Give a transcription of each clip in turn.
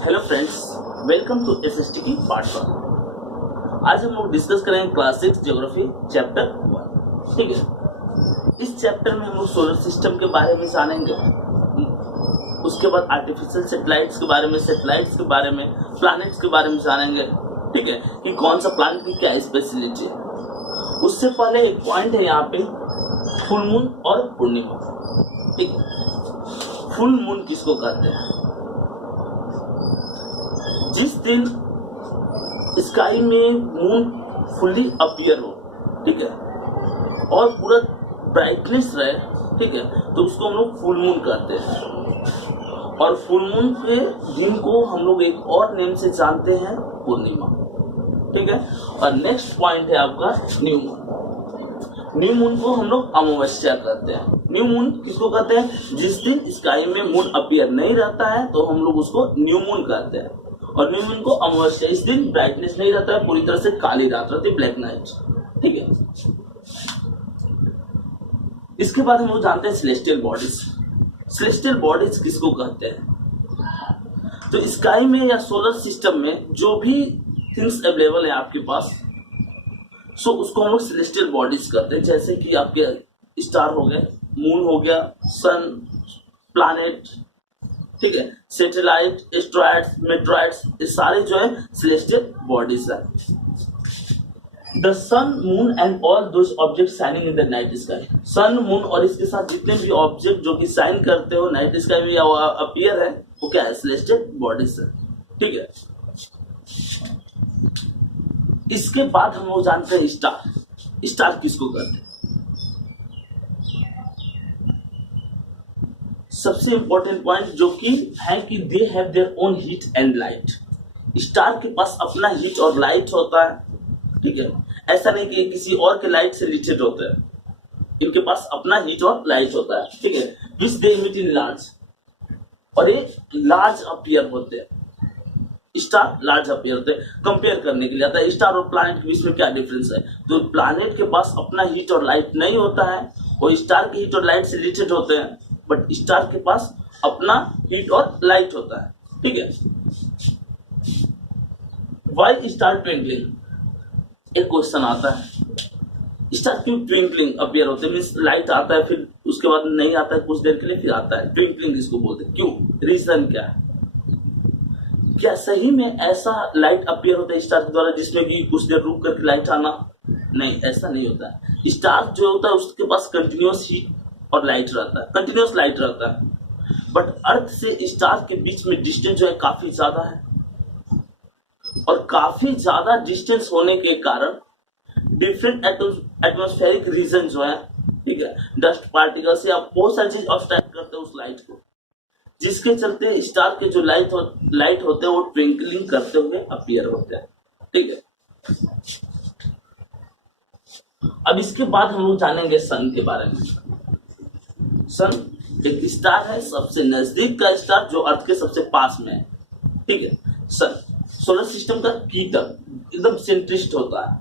Hello friends, welcome to SST की part 1। आज हम लोग डिस्कस करेंगे क्लास 6 ज्योग्राफी चैप्टर 1। ठीक है, इस चैप्टर में हम लोग सोलर सिस्टम के बारे में जानेंगे, उसके बाद आर्टिफिशियल सैटेलाइट्स के बारे में, प्लैनेट्स के बारे में जानेंगे। ठीक है, कि कौन सा प्लैनेट की क्या स्पेशलिटी है। उससे पहले एक पॉइंट है यहाँ पे, फुल मून और पूर्णिमा। ठीक है, फुल मून किसको कहते हैं? जिस दिन स्काई में मून फुल्ली अपीयर हो, ठीक है, और पूरा ब्राइटनेस रहे, ठीक है, तो उसको हम लोग फुल मून कहते हैं। और फुल मून के दिन को हम लोग एक और नेम से जानते हैं, पूर्णिमा। ठीक है, और नेक्स्ट पॉइंट है आपका न्यू मून। न्यू मून को हम लोग अमावस्या कहते हैं। न्यू मून किसको कहते हैं? जिस दिन स्काई में मून अपीयर नहीं रहता है तो हम लोग उसको न्यू मून कहते हैं। और न्यू मून को अमावस्या, इस दिन ब्राइटनेस नहीं रहता है, पूरी तरह से काली रात रहती है, ब्लैक नाइट। ठीक है, इसके बाद हम लोग जानते हैं सेलेस्टियल बॉडीज। सेलेस्टियल बॉडीज किसको कहते हैं? तो स्काई में या सोलर सिस्टम में जो भी थिंग्स अवेलेबल है आपके पास, सो उसको हम लोग सेलेस्टियल बॉडीज कहते हैं। जैसे कि आपके स्टार हो गए, मून हो गया, सन, प्लैनेट, ठीक है, सैटेलाइट, एस्ट्रॉइड्स, मेट्रॉइड्स, ये सारे जो है सेलेस्टियल बॉडीज है। The sun, moon and all those object shining in the night sky. Sun, moon और इसके साथ जितने भी ऑब्जेक्ट जो कि शाइन करते हो नाइट स्काई में या अपीयर है, वो क्या है? सेलेस्टियल बॉडीज है। ठीक है, इसके बाद हम लोग जानते हैं स्टार। स्टार किसको कहते हैं? सबसे इंपॉर्टेंट पॉइंट जो कि है कि they have their own heat and light. Star के पास अपना हीट और लाइट होता है। ठीक है, ऐसा नहीं कि किसी और के लाइट से रिलेटेड होते हैं, इनके पास अपना हीट और लाइट होता है। ठीक है, विच दे इमिट इन लार्ज, और ये लार्ज अपीयर होते हैं। स्टार लार्ज अपीयर होते हैं। कंपेयर करने के लिए आता है स्टार और प्लैनेट के बीच में क्या डिफरेंस है। तो प्लैनेट के पास अपना हीट और लाइट नहीं होता है, और स्टार के हीट और लाइट से रिलेटेड होते हैं, बट स्टार के पास अपना हीट और लाइट होता है। ठीक है, व्हाई स्टार ट्विंकलिंग, एक क्वेश्चन आता है, स्टार क्यों ट्विंकलिंग अपीयर होते हैं? मींस लाइट आता है, फिर उसके बाद नहीं आता है कुछ देर के लिए, फिर आता है। ट्विंकलिंग इसको बोलते हैं। क्यों? रीजन क्या है? क्या सही में ऐसा लाइट अपीयर होता है स्टार के द्वारा जिसमें कि कुछ देर रुक करके लाइट आना? नहीं, ऐसा नहीं होता है। स्टार जो होता है उसके पास कंटिन्यूअस हीट और लाइट रहता है, कंटिन्यूअस लाइट रहता है। बट अर्थ से स्टार के बीच में डिस्टेंस जो है काफी ज्यादा है, और काफी ज्यादा डिस्टेंस होने के कारण डिफरेंट एटमॉस्फेरिक रीजन जो है, ठीक है, डस्ट पार्टिकल्स या बहुत सारी चीज ऑब्स्ट्रैक्ट करते हैं उस लाइट को, जिसके चलते स्टार के जो लाइट होते हैं वो ट्विंकलिंग करते हुए अपीयर होते हैं। ठीक है, अब इसके बाद हम लोग जानेंगे सन के बारे में। सन एक स्टार है, सबसे नजदीक का स्टार जो अर्थ के सबसे पास में है। ठीक है, सन सोलर सिस्टम का कीटक, एकदम सेंट्रिस्ट होता है,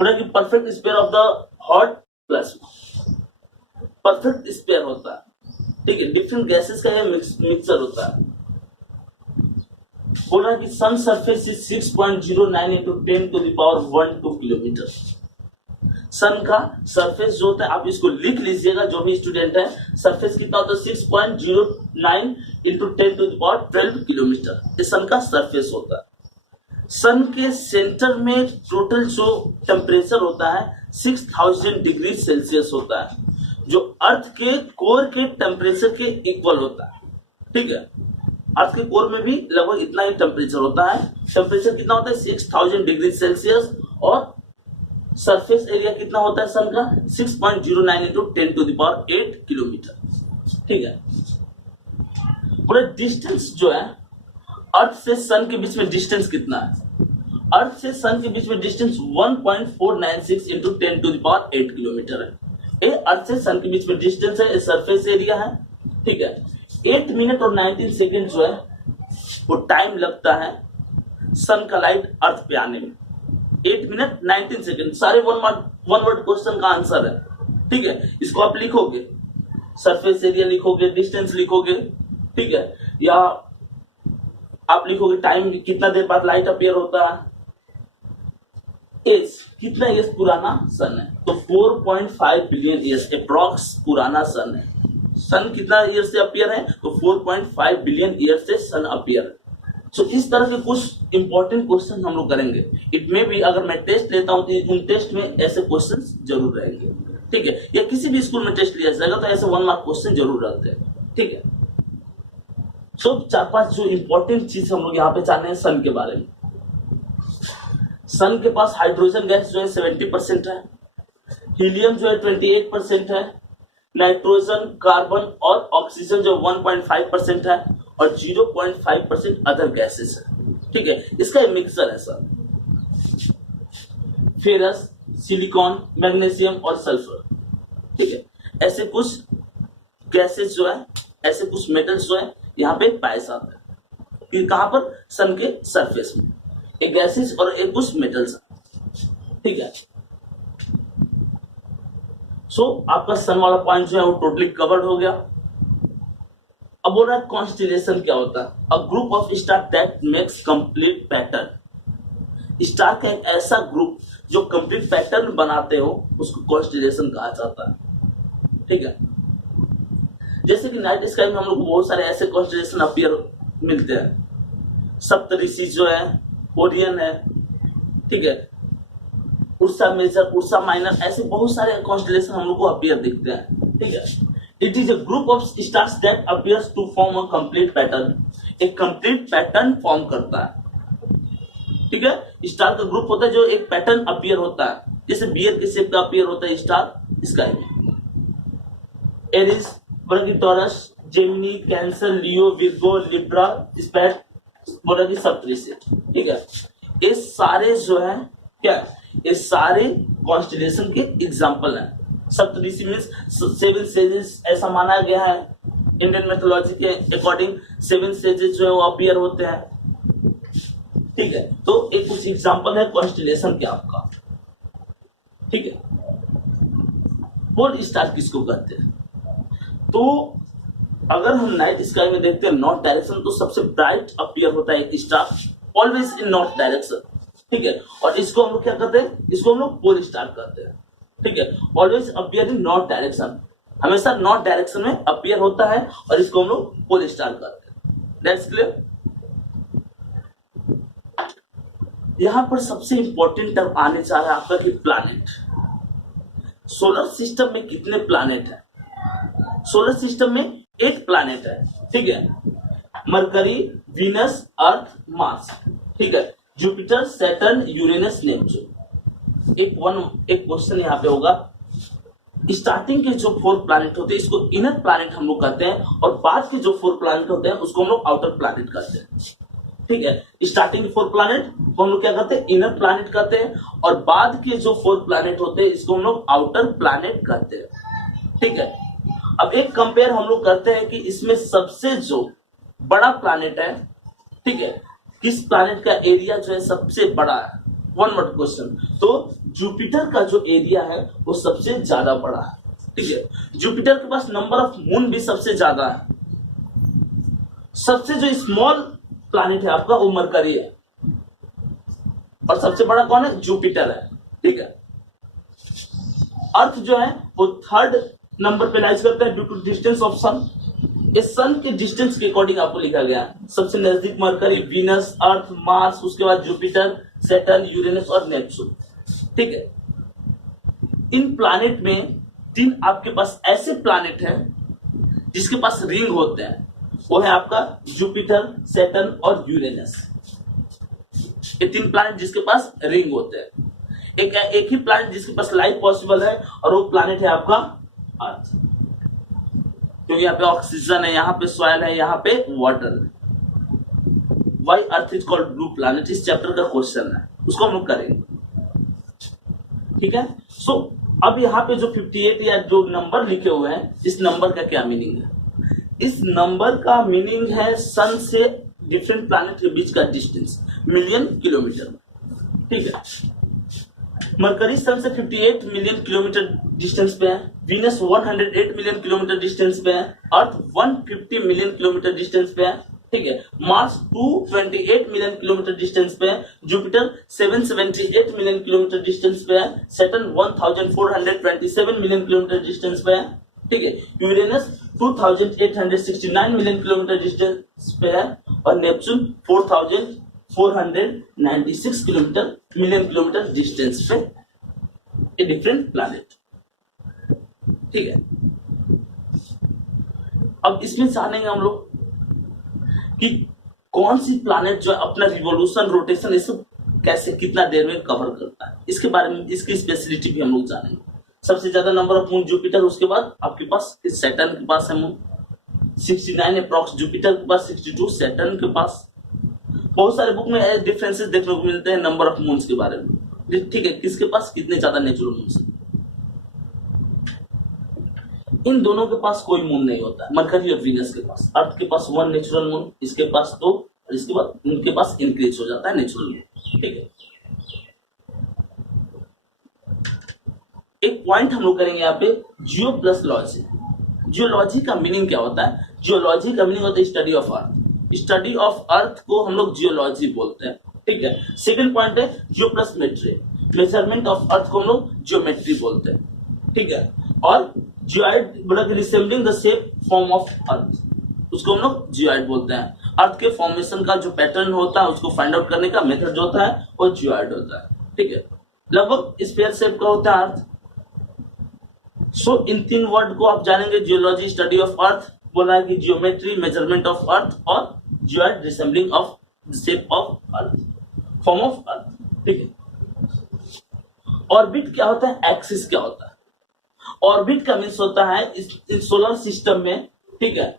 पूरा की perfect sphere of the hot plasma, perfect sphere होता है। ठीक है, डिफरेंट गैसेस का ये मिक्सचर होता है। बोल रहा है कि सन सरफेस इज 6.09 into 10⁻12 किलोमीटर। सन का सरफेस जो होता है, आप इसको लिख लीजिएगा जो भी स्टूडेंट है, सरफेस कितना होता है? 6.09 into 10⁻12 किलोमीटर, ये सन का सरफेस होता है। सन के सेंटर में टोटल जो टेम्परेचर होता है 6000 डिग्री सेल्सियस होता है, जो अर्थ के कोर के टेम्परेचर के इक्वल होता है। ठीक है, अर्थ के कोर में भी लगभग इतना ही टेम्परेचर होता है। टेम्परेचर कितना होता है? 6000 डिग्री सेल्सियस, और सरफेस एरिया कितना होता है सन का? 6.09 into 10⁸ किलोमीटर। ठीक है, पूरा डिस्टेंस जो है अर्थ से सन के बीच में डिस्टेंस कितना है? अर्थ से सन के बीच में डिस्टेंस 1.496 into 10⁸ किलोमीटर है। ये अर्थ से सन के बीच में डिस्टेंस है, सरफेस एरिया है। ठीक है, 8 मिनट और 19 सेकेंड जो है वो टाइम लगता है सन का लाइट अर्थ पे आने में। 8 मिनट 19 सेकेंड, सारे वन वर्ड क्वेश्चन का आंसर है। ठीक है, इसको आप लिखोगे, सरफेस एरिया लिखोगे, डिस्टेंस लिखोगे, ठीक है, या आप लिखोगे टाइम कितना देर बाद लाइट अपीयर होता है, एज कितना ईयर्स पुराना सन है, तो 4.5 बिलियन ईयर्स अप्रॉक्स पुराना सन है। सन कितना ईयर से अपीयर है, तो 4.5 बिलियन ईयर से सन अपीयर है। सो इस तरह के कुछ इंपॉर्टेंट क्वेश्चन हम लोग करेंगे। इट में भी अगर मैं टेस्ट लेता हूं तो उन टेस्ट में ऐसे क्वेश्चन जरूर रहेंगे, ठीक है, या किसी भी स्कूल में टेस्ट लिया जाएगा तो ऐसे 1 मार्क क्वेश्चन जरूर रहते हैं, ठीक है। सो 4-5 जो इंपॉर्टेंट चीज हम लोग यहाँ पे जाने हैं सन के बारे में। सन के पास हाइड्रोजन गैस जो है 70% है, हीलियम जो है 28% है, नाइट्रोजन, कार्बन और ऑक्सीजन जो 1.5% है और 0.5% अदर गैसेस है, ठीक है। इसका एक मिक्सर है सर, फेरस, सिलिकॉन, मैग्नीशियम और सल्फर, ठीक है। ऐसे कुछ गैसेस जो है, ऐसे कुछ मेटल्स जो है यहाँ पे पाए जाते हैं। कहां पर, सन के सरफेस में, एक गैसेस और एक कुछ मेटल्स, ठीक है। सो आपका सन वाला पॉइंट जो है वो टोटली कवर्ड हो गया। अब बोल रहा है कॉन्स्टेलेशन क्या होता है, अ group of star that makes complete pattern. Star का एक ऐसा ग्रुप जो कंप्लीट पैटर्न बनाते हो उसको कॉन्स्टेलेशन कहा जाता है, ठीक है। जैसे कि नाइट स्काई में हम लोग बहुत सारे ऐसे कॉन्स्टेलेशन अपीयर मिलते हैं, सप्तऋषि जो है, ओरियन है, ठीक है, उर्सा मेजर, उर्सा माइनर, ऐसे बहुत सारे कॉन्स्टेलेशन हम लोग को अपीयर दिखते हैं, ठीक है। It is a group of stars that appears to form a complete pattern. एक कंप्लीट पैटर्न फॉर्म करता है, ठीक है। स्टार का ग्रुप होता है जो एक पैटर्न अपीयर होता है, जैसे बियर के शेप का अपीयर होता है स्टार स्काई में। एरिस, वर्गीटोरस, जेमिनी, कैंसर, लियो, विर्गो, लिब्रा, स्पैट, सप्तऋषि, ठीक है। ये सारे जो है क्या, ये सारे कॉन्स्टेलेशन के एग्जाम्पल हैं। सप्तऋषि मीन्स 7 स्टेजेस ऐसा माना गया है इंडियन मेथोलॉजी के अकॉर्डिंग, 7 स्टेजेस जो है वो अपीयर होते हैं, ठीक है। तो एक कुछ एग्जाम्पल है कॉन्स्टेलेशन के आपका, ठीक है। पोल स्टार किसको कहते हैं, तो अगर हम नाइट स्काई में देखते हैं नॉर्थ डायरेक्शन, तो सबसे ब्राइट अपीयर होता है एक star always in north direction, ठीक है। और इसको हम लोग क्या कहते हैं, इसको हम लोग पोल स्टार कहते हैं, ठीक है। Always appear in north direction, हमेशा नॉर्थ डायरेक्शन में अपीयर होता है और इसको हम लोग पोल स्टार कहते हैं। That's clear. यहां पर सबसे इंपॉर्टेंट टर्म आने जा रहा है आपका कि प्लैनेट। सोलर सिस्टम में कितने प्लैनेट है, सोलर सिस्टम में 8 प्लैनेट है, ठीक है। मरकरी, वीनस, अर्थ, मार्स, ठीक है, जुपिटर, सैटर्न, यूरेनस, नेपच्यून। एक क्वेश्चन यहाँ पे होगा, स्टार्टिंग के जो 4 प्लैनेट होते हैं इसको इनर प्लैनेट हम लोग कहते हैं, और बाद के जो 4 प्लैनेट होते हैं उसको हम लोग आउटर प्लैनेट कहते हैं, ठीक है। स्टार्टिंग के 4 प्लैनेट को हम लोग क्या कहते हैं, इनर प्लैनेट कहते हैं, और बाद के जो 4 प्लैनेट होते हैं इसको हम लोग आउटर प्लैनेट कहते हैं, ठीक है। अब एक कंपेयर हम लोग करते हैं कि इसमें सबसे जो बड़ा प्लैनेट है, ठीक है, किस प्लैनेट का एरिया जो है सबसे बड़ा है, 1 वर्ड क्वेश्चन। तो जुपिटर का जो एरिया है वो सबसे ज्यादा बड़ा है, ठीक है। जुपिटर के पास नंबर ऑफ मून भी सबसे ज्यादा है। सबसे जो स्मॉल प्लैनेट है आपका वो मरकरी है, और सबसे बड़ा कौन है, जुपिटर है, ठीक है। अर्थ जो है वो 3rd नंबर पे लाइज करता है ड्यू टू डिस्टेंस ऑफ सन। इस सन के डिस्टेंस के अकॉर्डिंग आपको लिखा गया, सबसे नजदीक मरकरी, वीनस, अर्थ, मार्स, उसके बाद जुपिटर, सैटर्न, यूरेनस और नेपच्यून, ठीक है। इन प्लैनेट में 3 आपके पास ऐसे प्लैनेट हैं जिसके पास रिंग होते हैं, वो है आपका जुपिटर, सैटर्न और यूरेनस। ये 3 प्लैनेट जिसके पास रिंग होते हैं। एक ही प्लैनेट जिसके पास लाइफ पॉसिबल है और वो प्लैनेट है आपका अर्थ, क्योंकि यहाँ पे ऑक्सीजन है, यहाँ पे सॉइल है, यहाँ पे वाटर है। Why earth is called blue planet, इस चैप्टर का क्वेश्चन है, उसको हम लोग करेंगे, ठीक है। सो अब यहाँ पे जो 58 या जो नंबर लिखे हुए हैं, इस नंबर का क्या मीनिंग है, इस नंबर का मीनिंग है सन से डिफरेंट प्लैनेट के बीच का डिस्टेंस, मिलियन किलोमीटर, ठीक है। मरकरी सन से 58 मिलियन किलोमीटर डिस्टेंस पे है, वीनस 108 मिलियन किलोमीटर डिस्टेंस पे है, अर्थ 150 मिलियन किलोमीटर डिस्टेंस पे है, ठीक है। मार्स 228 मिलियन किलोमीटर डिस्टेंस पे है, जुपिटर 778 मिलियन किलोमीटर डिस्टेंस पे है, सैटर्न 1427 मिलियन किलोमीटर डिस्टेंस पे है, ठीक है। यूरेनस 2869 मिलियन किलोमीटर डिस्टेंस पे है और नेपच्यून 4496 मिलियन किलोमीटर डिस्टेंस पे, ए डिफरेंट प्लैनेट, ठीक है। अब इसमें जानेंगे हम लोग कि कौन सी प्लैनेट जो है अपना रिवॉल्यूशन, रोटेशन, ये सब कैसे कितना देर में कवर करता है, इसके बारे में, इसकी स्पेशलिटी भी हम लोग जानेंगे। सबसे ज्यादा नंबर ऑफ मून जुपिटर, उसके बाद आपके पास सैटर्न के पास है मून 69 अप्रॉक्स, जुपिटर के पास 62, सैटर्न के पास। बहुत सारे बुक में डिफरेंसेस देखने को मिलते हैं नंबर ऑफ मून्स के बारे में, ठीक है, किसके पास कितने ज्यादा नेचुरल मून्स है। इन दोनों के पास कोई मून नहीं होता है, मरकरी और वीनस के पास। अर्थ के पास 1 नेचुरल मून, इसके पास 2, और इसके बाद उनके पास इंक्रीज हो जाता है नेचुरल मून, ठीक है। एक पॉइंट हम लोग करेंगे यहाँ पे, जियो प्लस लॉजी। जियोलॉजी का मीनिंग क्या होता है? जियोलॉजी का मीनिंग होता है study of earth. Study of earth को हम लोग जियोलॉजी बोलते हैं, ठीक है। सेकंड पॉइंट है जियो प्लस मेट्री, मेजरमेंट ऑफ अर्थ को हम लोग जियोमेट्री बोलते हैं, ठीक है। और जियोइड मतलब resembling the shape form of earth, उसको हम लोग जियोइड बोलते हैं। अर्थ के फॉर्मेशन का जो पैटर्न होता है उसको फाइंड आउट करने का मेथड जो होता है वो जियोइड होता है, ठीक है। लगभग स्फीयर शेप का होता है अर्थ। सो इन 3 वर्ड को आप जानेंगे, जियोलॉजी, स्टडी ऑफ अर्थ, बोला है कि जियोमेट्री, मेजरमेंट ऑफ अर्थ, और geoid resembling of shape of earth, form of earth, ठीक है। ऑर्बिट क्या होता है? एक्सिस क्या होता है? ऑर्बिट का मीन्स होता है इस सोलर सिस्टम में, ठीक है,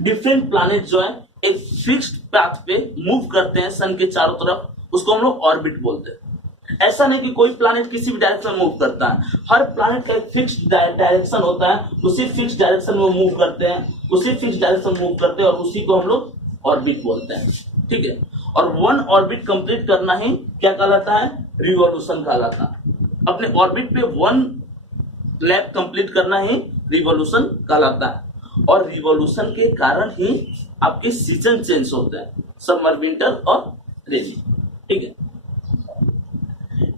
डिफरेंट प्लैनेट जो है एक फिक्स्ड पाथ पे मूव करते हैं सन के चारों तरफ, उसको हम लोग ऑर्बिट बोलते हैं। ऐसा नहीं कि कोई प्लैनेट किसी भी डायरेक्शन में मूव करता है, हर प्लैनेट का एक फिक्स्ड डायरेक्शन होता है, उसी फिक्स्ड डायरेक्शन में मूव करते हैं, उसी फिक्स्ड डायरेक्शन मूव करते हैं, और उसी को हम लोग ऑर्बिट बोलते हैं, ठीक है। और 1 ऑर्बिट कंप्लीट करना ही क्या कहलाता है? रिवॉल्यूशन कहलाता है। अपने ऑर्बिट पे 1 लैप कंप्लीट करना ही रिवॉल्यूशन कहलाता है, और रिवॉल्यूशन के कारण ही आपके सीजन चेंज होते हैं, समर, विंटर और रेनी, ठीक है।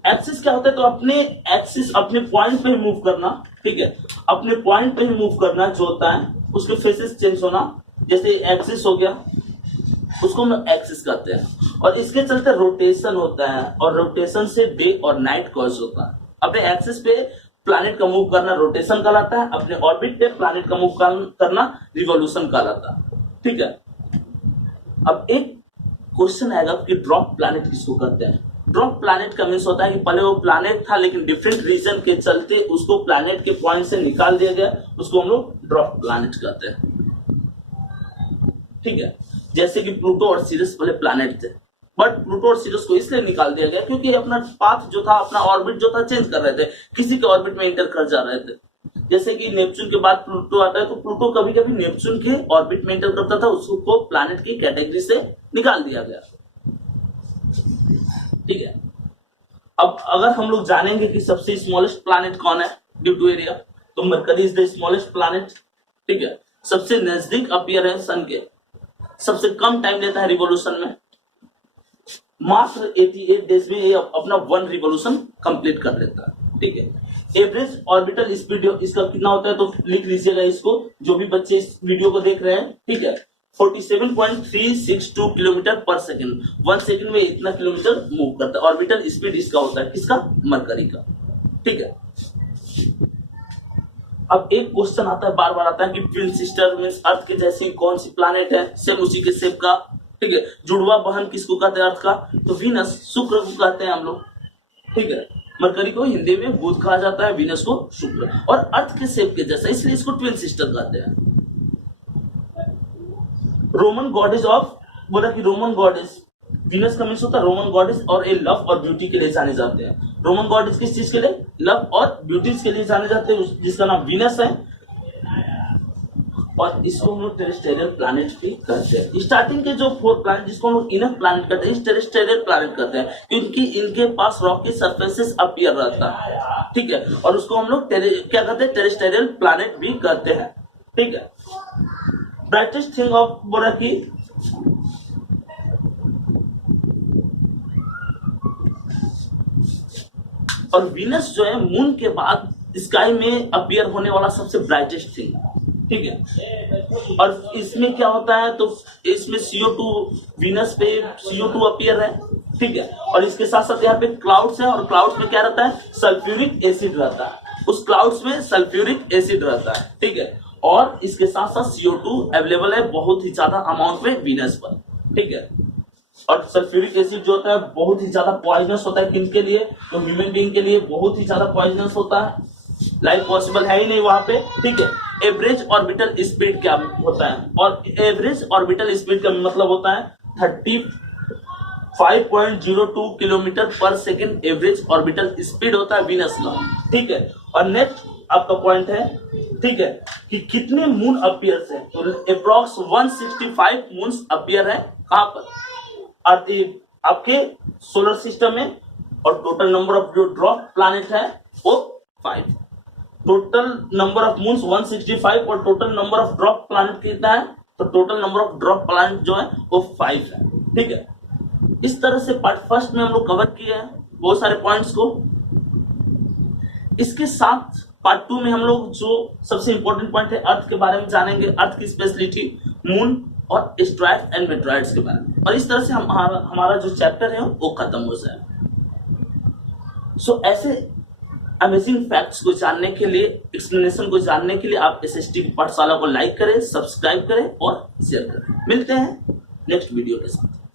एक्सिस क्या होता है? तो अपने एक्सिस, अपने पॉइंट पे ही मूव करना, ठीक है, अपने पॉइंट पे ही मूव करना जो होता है, उसके फेसेस चेंज होना। जैसे एक्सिस हो गया, उसको हम एक्सिस कहते हैं, और इसके चलते रोटेशन होता है, और रोटेशन से डे और नाइट कॉज होता है। अपने एक्सिस पे प्लैनेट का मूव करना रोटेशन कहलाता है, अपने ऑर्बिट पे प्लैनेट का मूव करना रिवॉल्यूशन कहलाता है, ठीक है। अब एक क्वेश्चन आएगा कि ड्रॉप प्लैनेट किसको कहते हैं? ड्रॉप प्लैनेट का मीन्स होता है कि पहले वो प्लैनेट था लेकिन डिफरेंट रीजन के चलते उसको प्लैनेट के पॉइंट से निकाल दिया गया, उसको हम लोग ड्रॉप प्लैनेट कहते हैं, ठीक है। जैसे कि प्लूटो और सीरियस पहले प्लैनेट थे, बट प्लूटो और सीरियस को इसलिए निकाल दिया गया क्योंकि अपना पाथ जो था, अपना ऑर्बिट जो था चेंज कर रहे थे, किसी के ऑर्बिट में इंटर कर जा रहे थे। जैसे कि नेपच्यून के बाद प्लूटो आता है, तो प्लूटो कभी कभी नेपच्यून के ऑर्बिट में इंटर करता था, उसको प्लैनेट की कैटेगरी से निकाल दिया गया, ठीक है। अब अगर हम लोग जानेंगे कि सबसे स्मॉलेस्ट प्लैनेट कौन है ड्यू टू एरिया, तो mercury is the smallest planet, ठीक है। सबसे नजदीक अपीयर है सन के, सबसे कम टाइम लेता है रिवॉल्यूशन में, मात्र 88 डेज में ये अपना 1 रिवॉल्यूशन कंप्लीट कर लेता है, ठीक है। एवरेज ऑर्बिटल स्पीड इसका कितना होता है? तो लिख लीजिएगा इसको, जो भी बच्चे इस वीडियो को देख रहे हैं, ठीक है। 47.362 किलोमीटर पर सेकेंड, 1 सेकेंड में इतना किलोमीटर मूव करता है। ऑर्बिटल स्पीड इसका होता है, किसका? मरकरी का, ठीक है। अब एक क्वेश्चन आता है, बार बार आता है कि ट्विन सिस्टर मींस अर्थ के जैसी कौन सी प्लैनेट है सेम उसी के शेप का, ठीक है। जुड़वा बहन किसको कहते हैं अर्थ का? तो वीनस, शुक्र को कहते हैं हम लोग, ठीक है। मरकरी को हिंदी में बुध कहा जाता है, वीनस को शुक्र, और अर्थ के शेप के जैसा, इसलिए इसको ट्विन सिस्टर कहते हैं। रोमन गॉडेस ऑफ, बोला कि रोमन गॉडेस, वीनस का मीन्स होता है रोमन गॉडेस, और ए लव और ब्यूटी के लिए जाने जाते हैं। रोमन गॉडेस किस चीज के लिए? लव और ब्यूटी के लिए जाने जाते हैं, जिसका नाम वीनस है, और इसको हम लोग टेरेस्ट्रियल प्लैनेट भी कहते हैं। स्टार्टिंग के जो 4 प्लैनेट जिसको हम लोग इनर प्लैनेट कहते हैं, टेरेस्ट्रियल प्लैनेट कहते हैं, क्योंकि इनके पास रॉकी सरफेसेस अपीयर रहता है, ठीक है, और उसको हम लोग क्या कहते हैं? टेरेस्ट्रियल प्लैनेट भी कहते हैं, ठीक है। ब्राइटेस्ट थिंग ऑफ, बोला कि और वीनस जो है मून के बाद स्काई में अपीयर होने वाला सबसे ब्राइटेस्ट थिंग, ठीक है। और इसमें क्या होता है, तो इसमें CO2, वीनस पे CO2 अपीयर है, ठीक है। और इसके साथ साथ यहाँ पे क्लाउड्स है, और क्लाउड्स में क्या रहता है, सल्फ्यूरिक एसिड रहता है, उस क्लाउड्स में सल्फ्यूरिक एसिड रहता है, ठीक है। और इसके साथ साथ CO2 अवेलेबल है बहुत ही ज्यादा अमाउंट में वीनस पर, ठीक है। और सल्फ्यूरिक एसिड जो होता है बहुत ही ज्यादा पॉइजनस होता है, किन के लिए, तो ह्यूमन बीइंग के लिए बहुत ही ज्यादा पॉइजनस होता है, लाइफ पॉसिबल है ही नहीं वहां पे, ठीक है। एवरेज ऑर्बिटल स्पीड क्या होता है, और एवरेज ऑर्बिटल स्पीड का मतलब होता है 35.02 किलोमीटर पर सेकेंड एवरेज ऑर्बिटल स्पीड होता है वीनस का, ठीक है। और नेक्स्ट आपका पॉइंट है, ठीक है, कि कितने मून अपीयर्स है, तो अप्रॉक्स 165 मून्स अपीयर है कहां पर, अर्थ आपके सोलर सिस्टम में। और टोटल नंबर ऑफ जो ड्रॉप प्लैनेट है वो 5, टोटल नंबर ऑफ मून्स 165 और total number of drop planet कितना है, तो total number of drop planet जो है वो 5 है, ठीक है। इस तरह से पार्ट फर्स्ट में हम लोग कवर किए हैं बहुत सारे पॉइंट्स को। इसके साथ पार्ट 2 में हम लोग जो सबसे इंपॉर्टेंट पॉइंट है अर्थ के बारे में जानेंगे, अर्थ की स्पेशलिटी, मून और एस्ट्रॉयड एंड मेट्रॉयड्स के बारे में। और इस तरह से हमारा जो चैप्टर है वो खत्म हो जाए। सो ऐसे अमेजिंग फैक्ट्स को जानने के लिए, एक्सप्लेनेशन को जानने के लिए आप SST पाठशाला को लाइक करें, सब्सक्राइब करें और शेयर करें। मिलते हैं नेक्स्ट वीडियो के साथ।